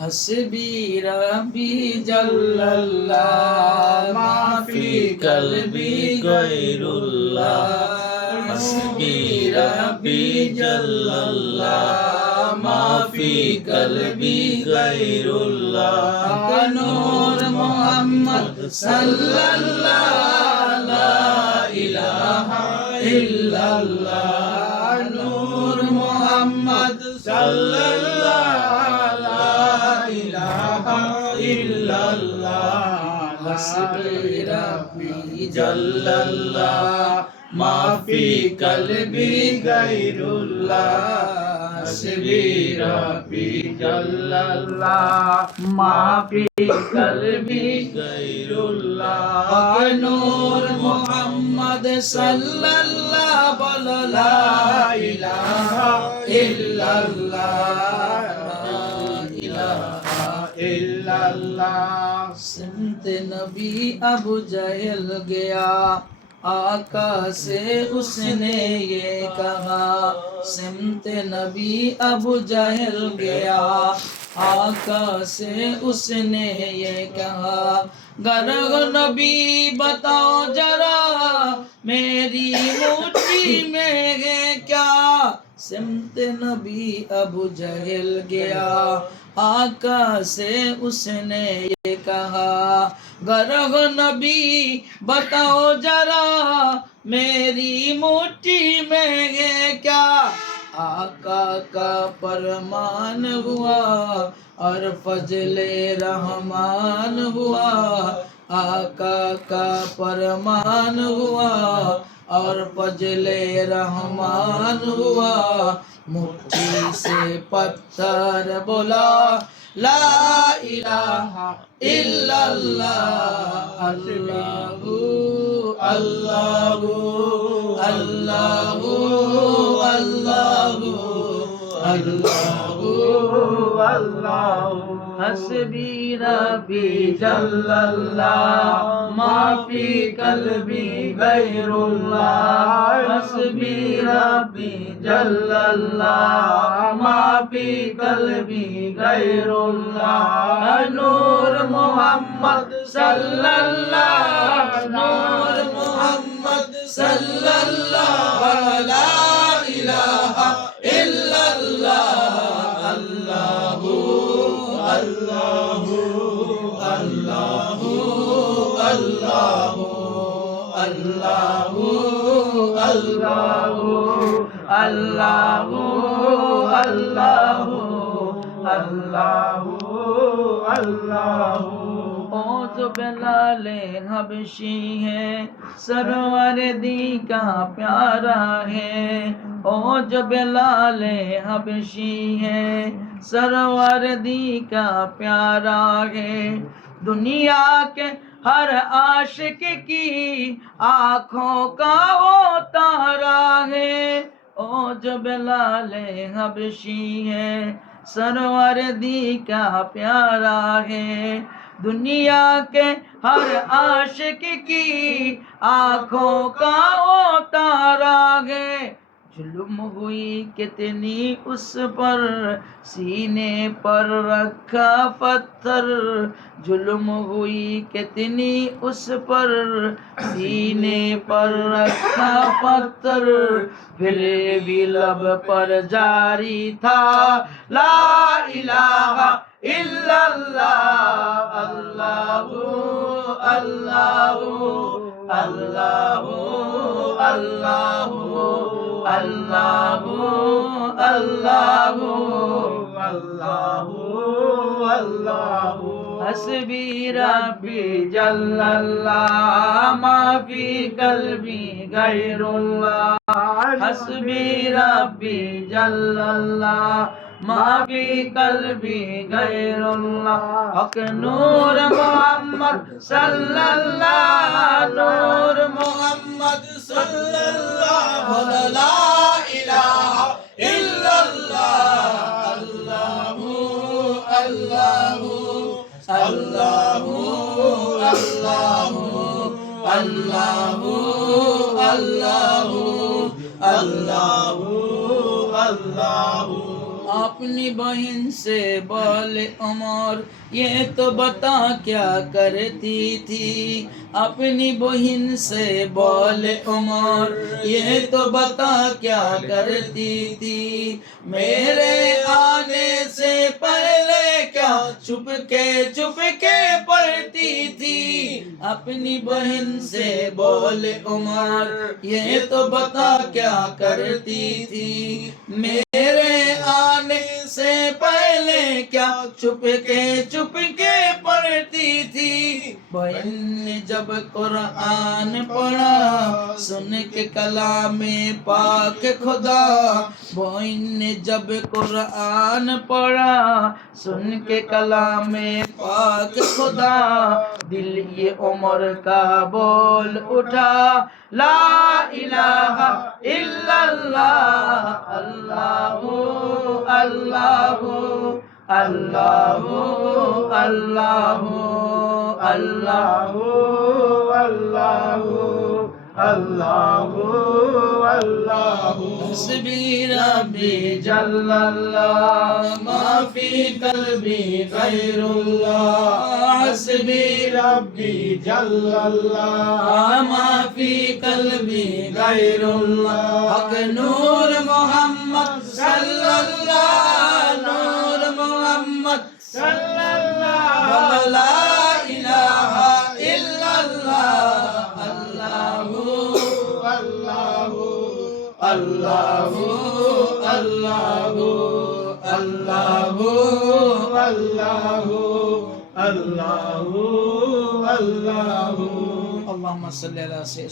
हस्बी रब्बी जल्लल्लाह माफी कल्बी गैरुल्लाह हस्बी रब्बी जल्लल्लाह माफी कल्बी गैरुल्लाह नूर मोहम्मद सल्लल्लाह ला इलाहा इल्लल्लाह नूर मोहम्मद सल्लल्लाह हस्बी रब्बी जल्लल्लाह माफी कल्बी गैरुल्लाह हस्बी रब्बी जल्लल्लाह माफी कल्बी गैरुल्लाह नूर मोहम्मद सल्लल्लाह ला इलाहा इल्लल्लाह सिमत नबी अबू जहल गया आका से उसने ये कहा सिमत नबी अबू जहल गया आका से उसने ये कहा गर्ग नबी बताओ जरा मेरी मुट्ठी में है क्या सिमत नबी अबू जहल गया आका से उसने ये कहा गर्ग नबी बताओ जरा मेरी मुट्ठी में है क्या आका का फरमान हुआ और फजले रहमान हुआ आका का फरमान हुआ और फजले रहमान हुआ मुट्ठी से पत्थर बोला ला इलाहा इल्लल्लाह अल्लाहु अल्लाहु अल्लाहु अल्लाहु अल्लाहु अल्लाहु हस्बी रब्बी जल्लल्लाह माफी कल्बी गैरुल्लाह हस्बी रब्बी जल्लल्लाह माफी कल्बी गैरुल्लाह नूर मोहम्मद सल्लल्लाह नूर मोहम्मद सल्लल्लाह ला इलाहा इल्लल्लाह अल्लाहु अल्लाहु अल्लाहु अल्लाहु अल्लाहु अल्लाहु अल्लाहु अल्लाहु अल्लाहु अल्लाहु ओ जो बिलाले हबशी है सरवर दी का प्यारा है ओ जो बिलाले हबशी है सरवर दी का प्यारा है दुनिया के हर आशिक की आँखों का वो तारा है ओ जो बिलाले हबशी है सरवर दी का प्यारा है दुनिया के हर आशिक की आँखों का वो तारा है जुल्म हुई कितनी उस पर सीने पर रखा पत्थर जुल्म हुई कितनी उस पर सीने पर रखा पत्थर फिर भी लब पर जारी था ला इलाहा इल्लल्लाह अल्लाहु अल्लाहु अल्लाहु अल्लाहु अल्लाहु अल्लाहु अल्लाहु अल्लाहु हस्बी रब्बी जल्लल्लाह माफी कल्बी गैरुल्लाह हस्बी रब्बी जल्लल्लाह माफी कल्बी गैरुल्लाह हक नूर मोहम्मद सल्लल्लाह नूर मोहम्मद सल्लल्लाह ला इलाहा इल्लल्लाह अल्लाहु अल्लाहु अल्लाहु अल्लाहु अल्लाहु अल्लाहु अल्लाह अपनी बहन से बोले उमर ये तो बता क्या करती थी। अपनी बहन से बोले उमर ये तो बता क्या करती थी। मेरे आने से पहले क्या चुपके पढ़ती थी। अपनी बहन से बोले उमर ये तो बता क्या करती थी। मेरे आने से पहले क्या चुपके पढ़ती थी। बहन ने जब कुरान पढ़ा सुन के कलामे पाक खुदा। बहन ने जब कुरान पढ़ा सुन के कलामे पाक खुदा। दिल ये उमर का बोल उठा ला इलाहा इल्लल्लाह अल्लाहु अल्लाहु अल्लाहु अल्लाहु अल्लाहु अल्लाहु अल्लाहु हस्बी रब्बी जल्लल्लाह मा फी कल्बी गैरुल्लाह। हस्बी रब्बी जल्लल्लाह मा फी कल्बी गैरुल्लाह। हक नूर मोहम्मद सल्लल्लाह नूर मोहम्मद सल्लल्लाह ला इलाहा इल्लल्लाह अल्लाहु अल्लाहु अल्लाहु अल्लाहु अल्लाहु अल्लाहु अल्लाहु अल्लाहुम्मा सल्ली अला